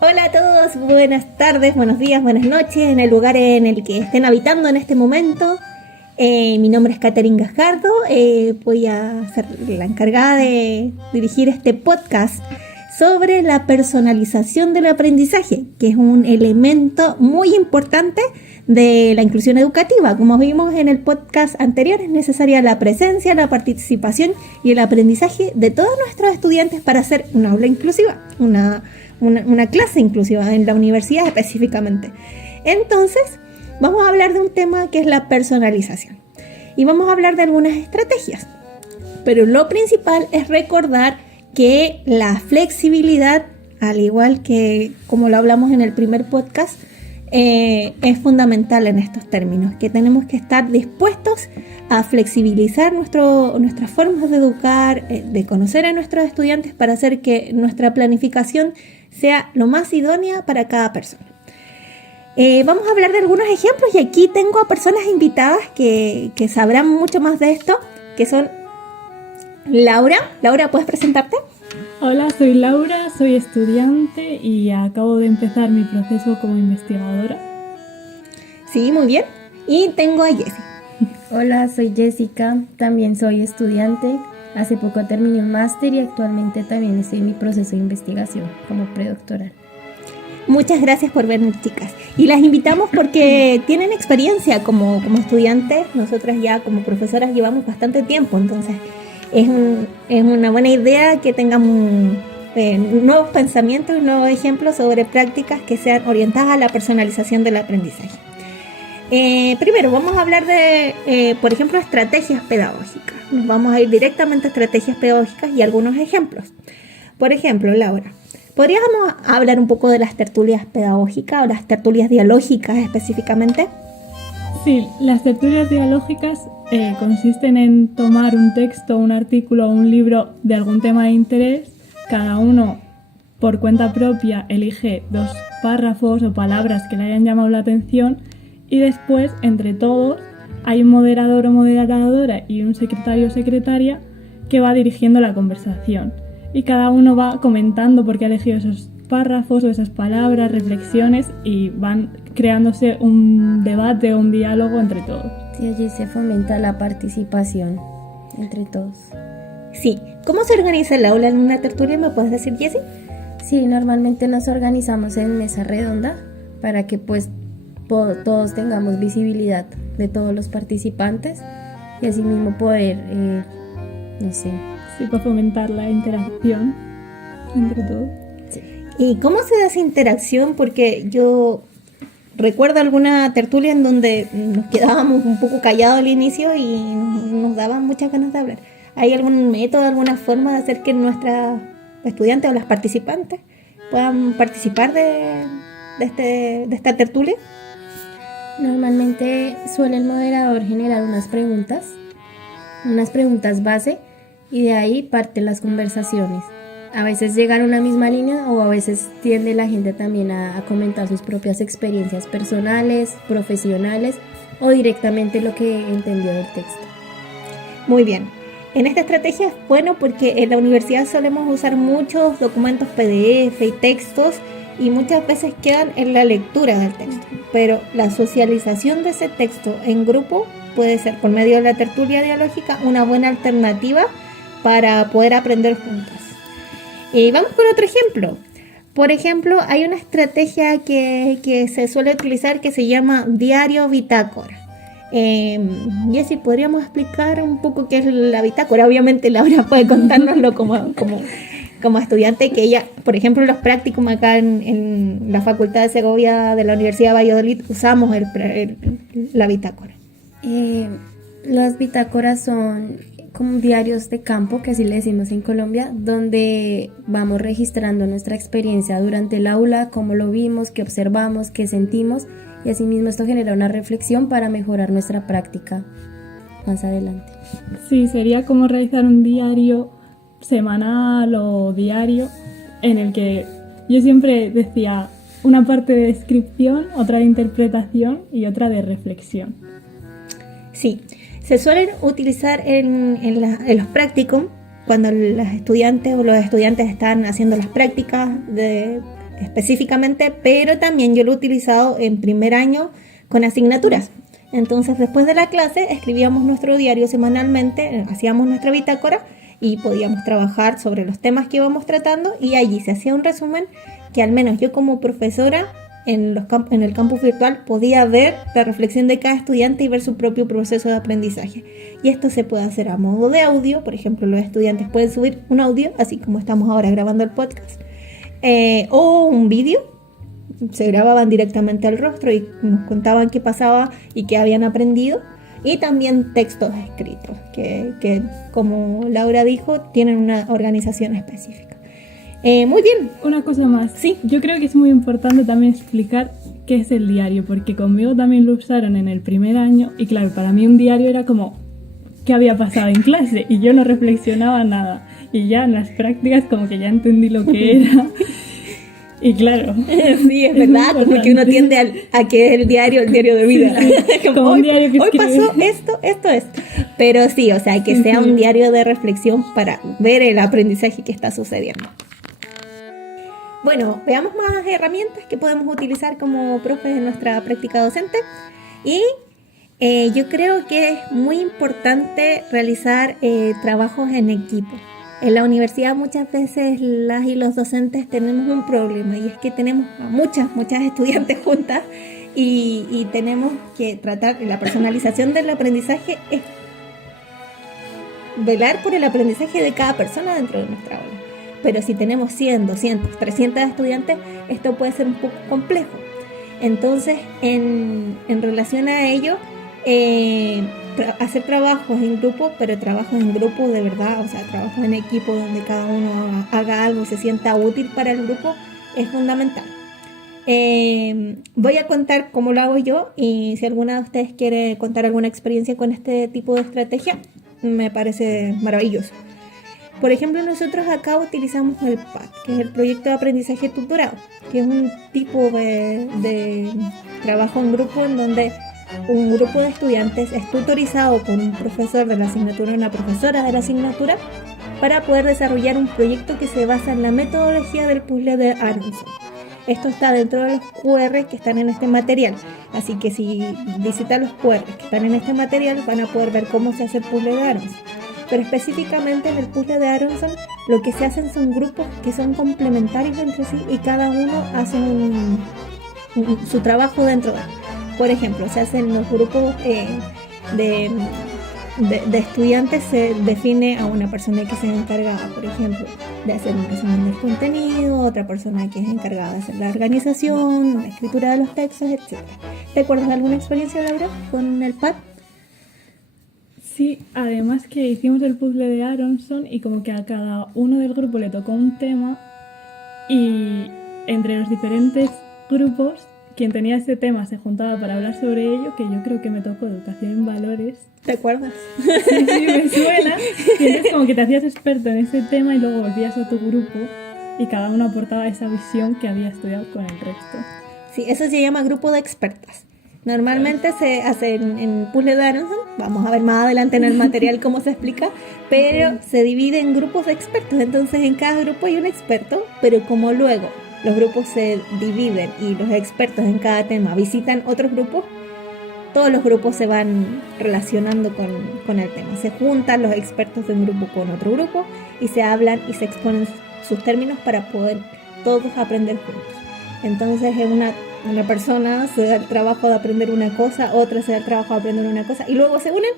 Hola a todos, buenas tardes, buenos días, buenas noches, en el lugar en el que estén habitando en este momento. Mi nombre es Catherine Gajardo, voy a ser la encargada de dirigir este podcast sobre la personalización del aprendizaje, que es un elemento muy importante de la inclusión educativa. Como vimos en el podcast anterior, es necesaria la presencia, la participación y el aprendizaje de todos nuestros estudiantes para hacer una aula inclusiva, una clase inclusiva en la universidad específicamente. Entonces, vamos a hablar de un tema que es la personalización. Y vamos a hablar de algunas estrategias. Pero lo principal es recordar que la flexibilidad, al igual que como lo hablamos en el primer podcast, es fundamental en estos términos, que tenemos que estar dispuestos a flexibilizar nuestras formas de educar, de conocer a nuestros estudiantes para hacer que nuestra planificación sea lo más idónea para cada persona. Vamos a hablar de algunos ejemplos y aquí tengo a personas invitadas que sabrán mucho más de esto, que son Laura. Laura, ¿puedes presentarte? Hola, soy Laura, soy estudiante y acabo de empezar mi proceso como investigadora. Sí, muy bien. Y tengo a Jessie. Hola, soy Jessica, también soy estudiante. Hace poco terminé un máster y actualmente también estoy en mi proceso de investigación como predoctoral. Muchas gracias por vernos, chicas. Y las invitamos porque tienen experiencia como estudiantes. Nosotras ya como profesoras llevamos bastante tiempo, entonces es una buena idea que tengamos nuevos pensamientos, nuevos ejemplos sobre prácticas que sean orientadas a la personalización del aprendizaje. Primero vamos a hablar de, por ejemplo, estrategias pedagógicas. Nos vamos a ir directamente a estrategias pedagógicas y algunos ejemplos. Por ejemplo, Laura, ¿podríamos hablar un poco de las tertulias pedagógicas o las tertulias dialógicas específicamente? Sí, las tertulias dialógicas consisten en tomar un texto, un artículo o un libro de algún tema de interés. Cada uno, por cuenta propia, elige 2 párrafos o palabras que le hayan llamado la atención y después, entre todos, hay un moderador o moderadora y un secretario o secretaria que va dirigiendo la conversación. Y cada uno va comentando por qué ha elegido esos párrafos o esas palabras, reflexiones, y van creándose un debate o un diálogo entre todos. Sí, allí se fomenta la participación entre todos. Sí. ¿Cómo se organiza el aula en una tertulia? ¿Me puedes decir, Jessie? Sí, normalmente nos organizamos en mesa redonda para que pues todos tengamos visibilidad de todos los participantes y así mismo poder, Sí, para fomentar la interacción entre todos. Sí. ¿Y cómo se da esa interacción? Porque yo recuerdo alguna tertulia en donde nos quedábamos un poco callados al inicio y nos daban muchas ganas de hablar. ¿Hay algún método, alguna forma de hacer que nuestras estudiantes o las participantes puedan participar de esta tertulia? Normalmente suele el moderador generar unas preguntas base, y de ahí parten las conversaciones. A veces llegan a una misma línea o a veces tiende la gente también a comentar sus propias experiencias personales, profesionales o directamente lo que entendió del texto. Muy bien. En esta estrategia es bueno porque en la universidad solemos usar muchos documentos PDF y textos y muchas veces quedan en la lectura del texto, pero la socialización de ese texto en grupo puede ser por medio de la tertulia dialógica una buena alternativa para poder aprender juntos. Vamos con otro ejemplo. Por ejemplo, hay una estrategia que se suele utilizar que se llama diario bitácora. Jessie, ¿podríamos explicar un poco qué es la bitácora? Obviamente Laura puede contárnoslo como estudiante, que ella, por ejemplo, los prácticos acá en la Facultad de Segovia de la Universidad de Valladolid usamos la bitácora. Las bitácoras son como diarios de campo, que así le decimos en Colombia, donde vamos registrando nuestra experiencia durante el aula, cómo lo vimos, qué observamos, qué sentimos, y asimismo esto genera una reflexión para mejorar nuestra práctica más adelante. Sí, sería como realizar un diario semanal o diario en el que yo siempre decía una parte de descripción, otra de interpretación y otra de reflexión. Sí, se suelen utilizar en los practicum cuando las estudiantes o los estudiantes están haciendo las prácticas específicamente, pero también yo lo he utilizado en primer año con asignaturas. Entonces, después de la clase, escribíamos nuestro diario semanalmente, hacíamos nuestra bitácora y podíamos trabajar sobre los temas que íbamos tratando, y allí se hacía un resumen que al menos yo como profesora en el campus virtual podía ver la reflexión de cada estudiante y ver su propio proceso de aprendizaje. Y esto se puede hacer a modo de audio. Por ejemplo, los estudiantes pueden subir un audio, así como estamos ahora grabando el podcast, o un vídeo. Se grababan directamente al rostro y nos contaban qué pasaba y qué habían aprendido. Y también textos escritos, que como Laura dijo, tienen una organización específica. Muy bien. Una cosa más. Sí. Yo creo que es muy importante también explicar qué es el diario, porque conmigo también lo usaron en el primer año y claro, para mí un diario era como qué había pasado en clase y yo no reflexionaba nada. Y ya en las prácticas como que ya entendí lo que era. Y claro. Sí, es verdad, como que uno tiende a que es el diario de vida. Sí, como un diario que hoy pasó esto. Pero sí, o sea, que sea un diario de reflexión para ver el aprendizaje que está sucediendo. Bueno, veamos más herramientas que podemos utilizar como profes en nuestra práctica docente. Y yo creo que es muy importante realizar trabajos en equipo. En la universidad muchas veces las y los docentes tenemos un problema, y es que tenemos a muchas estudiantes juntas y tenemos que tratar. La personalización del aprendizaje es velar por el aprendizaje de cada persona dentro de nuestra aula. Pero si tenemos 100, 200, 300 estudiantes, esto puede ser un poco complejo. Entonces, en relación a ello, hacer trabajos en grupo, pero trabajos en grupo de verdad, o sea, trabajos en equipo donde cada uno haga algo y se sienta útil para el grupo, es fundamental. Voy a contar cómo lo hago yo, y si alguna de ustedes quiere contar alguna experiencia con este tipo de estrategia, me parece maravilloso. Por ejemplo, nosotros acá utilizamos el PAT, que es el proyecto de aprendizaje tutorado, que es un tipo de trabajo en grupo en donde un grupo de estudiantes es tutorizado por un profesor de la asignatura o una profesora de la asignatura para poder desarrollar un proyecto que se basa en la metodología del puzzle de Aronson. Esto está dentro de los QR que están en este material, así que si visitan los QR que están en este material van a poder ver cómo se hace el puzzle de Aronson. Pero específicamente en el puzzle de Aronson lo que se hacen son grupos que son complementarios entre sí y cada uno hace su trabajo dentro de. Por ejemplo, se hacen los grupos de estudiantes, se define a una persona que se encarga, por ejemplo, de hacer un resumen del contenido, otra persona que es encargada de hacer la organización, la escritura de los textos, etc. ¿Te acuerdas de alguna experiencia, Laura, con el PAD? Sí, además que hicimos el puzzle de Aronson y como que a cada uno del grupo le tocó un tema, y entre los diferentes grupos quien tenía ese tema se juntaba para hablar sobre ello, que yo creo que me tocó educación en valores. ¿Te acuerdas? Sí, me suena. Y entonces como que te hacías experto en ese tema y luego volvías a tu grupo y cada uno aportaba esa visión que había estudiado con el resto. Sí, eso se llama grupo de expertas. Normalmente se hace en puzzle de Aronson, vamos a ver más adelante en el material cómo se explica, pero se divide en grupos de expertos. Entonces en cada grupo hay un experto, pero como luego los grupos se dividen y los expertos en cada tema visitan otros grupos, todos los grupos se van relacionando con el tema. Se juntan los expertos de un grupo con otro grupo y se hablan y se exponen sus términos para poder todos aprender juntos. Entonces es una persona se da el trabajo de aprender una cosa, otra se da el trabajo de aprender una cosa y luego se unen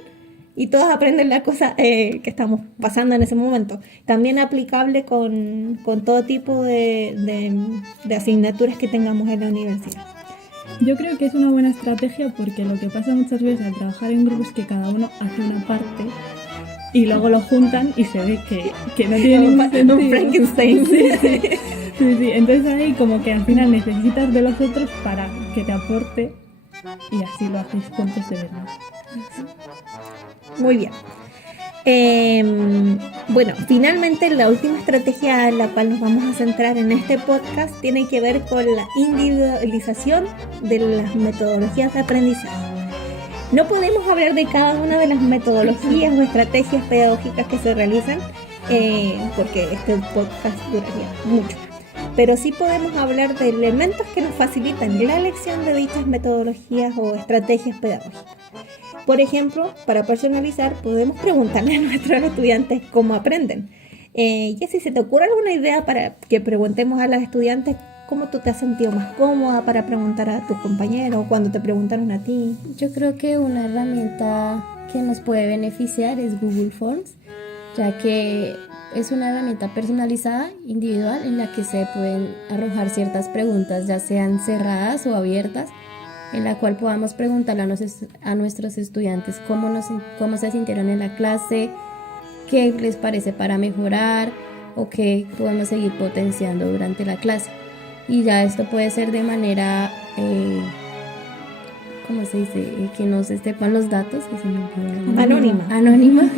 y todos aprenden la cosa que estamos pasando en ese momento. También aplicable con todo tipo de asignaturas que tengamos en la universidad. Yo creo que es una buena estrategia porque lo que pasa muchas veces al trabajar en grupos es que cada uno hace una parte y luego lo juntan y se ve que no tiene ningún sentido. Un Frankenstein. Sí. Entonces ahí como que al final necesitas de los otros para que te aporte y así lo hacéis juntos de verdad. Muy bien. Bueno, finalmente la última estrategia en la cual nos vamos a centrar en este podcast tiene que ver con la individualización de las metodologías de aprendizaje. No podemos hablar de cada una de las metodologías o estrategias pedagógicas que se realizan porque este podcast duraría mucho. pero sí podemos hablar de elementos que nos facilitan la elección de dichas metodologías o estrategias pedagógicas. Por ejemplo, para personalizar, podemos preguntarle a nuestros estudiantes cómo aprenden. Jessy, ¿se te ocurre alguna idea para que preguntemos a los estudiantes cómo tú te has sentido más cómoda para preguntar a tus compañeros cuando te preguntaron a ti? Yo creo que una herramienta que nos puede beneficiar es Google Forms, ya que es una herramienta personalizada, individual, en la que se pueden arrojar ciertas preguntas, ya sean cerradas o abiertas, en la cual podamos preguntarle a nuestros estudiantes cómo se sintieron en la clase, qué les parece para mejorar o qué podemos seguir potenciando durante la clase. Y ya esto puede ser de manera, ¿cómo se dice? Que no se sepan los datos. Que se me olvidó. Anónima.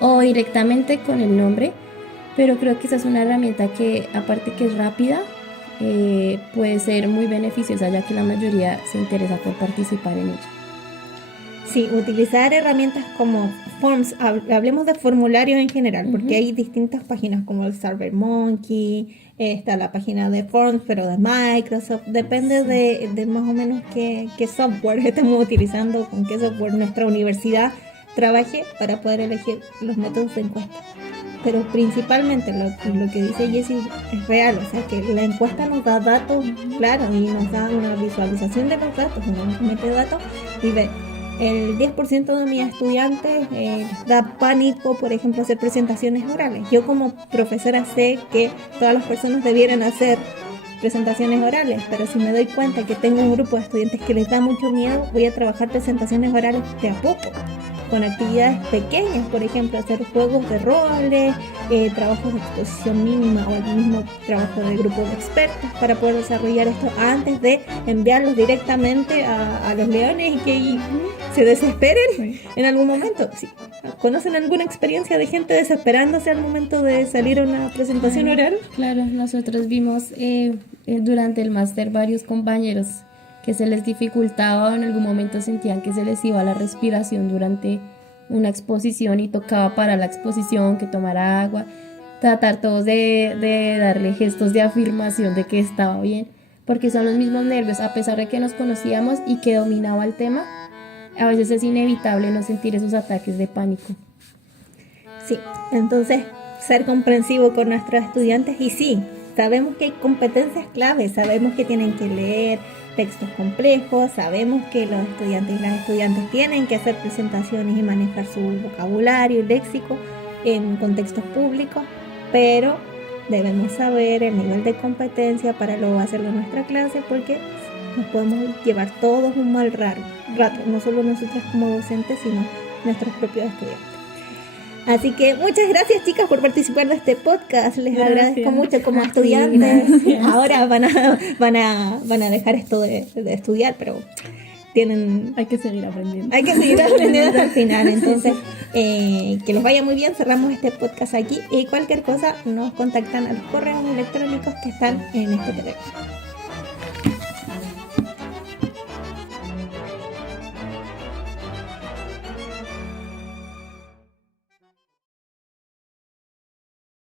O directamente con el nombre. Pero creo que esa es una herramienta que, aparte que es rápida, puede ser muy beneficiosa, ya que la mayoría se interesa por participar en ella. Sí, utilizar herramientas como Forms, hablemos de formularios en general, porque hay distintas páginas como el SurveyMonkey, está la página de Forms, pero de Microsoft, depende de más o menos qué software estemos utilizando, con qué software nuestra universidad trabaje para poder elegir los métodos de encuesta. Pero principalmente lo que dice Jessy es real, o sea que la encuesta nos da datos claros y nos da una visualización de los datos, nos mete datos y ve. El 10% de mis estudiantes da pánico, por ejemplo, hacer presentaciones orales. Yo como profesora sé que todas las personas debieran hacer presentaciones orales, pero si me doy cuenta que tengo un grupo de estudiantes que les da mucho miedo, voy a trabajar presentaciones orales de a poco, con actividades pequeñas, por ejemplo, hacer juegos de roles, trabajos de exposición mínima o el mismo trabajo de grupo de expertos para poder desarrollar esto antes de enviarlos directamente a los leones y que se desesperen en algún momento. Sí. ¿Conocen alguna experiencia de gente desesperándose al momento de salir a una presentación oral? Claro, nosotros vimos durante el máster varios compañeros que se les dificultaba o en algún momento sentían que se les iba la respiración durante una exposición y tocaba parar la exposición, que tomara agua, tratar todos de darle gestos de afirmación de que estaba bien, porque son los mismos nervios, a pesar de que nos conocíamos y que dominaba el tema, a veces es inevitable no sentir esos ataques de pánico. Sí, entonces ser comprensivo con nuestros estudiantes y sí, sabemos que hay competencias claves, sabemos que tienen que leer textos complejos, sabemos que los estudiantes y las estudiantes tienen que hacer presentaciones y manejar su vocabulario y léxico en contextos públicos, pero debemos saber el nivel de competencia para luego hacerlo en nuestra clase porque nos podemos llevar todos un mal rato, no solo nosotras como docentes, sino nuestros propios estudiantes. Así que muchas gracias, chicas, por participar de este podcast. Les agradezco mucho como estudiantes. Ahora van a dejar esto de estudiar, pero hay que seguir aprendiendo. Hay que seguir aprendiendo hasta el final. Entonces, que les vaya muy bien. Cerramos este podcast aquí y cualquier cosa nos contactan a los correos electrónicos que están en este teléfono.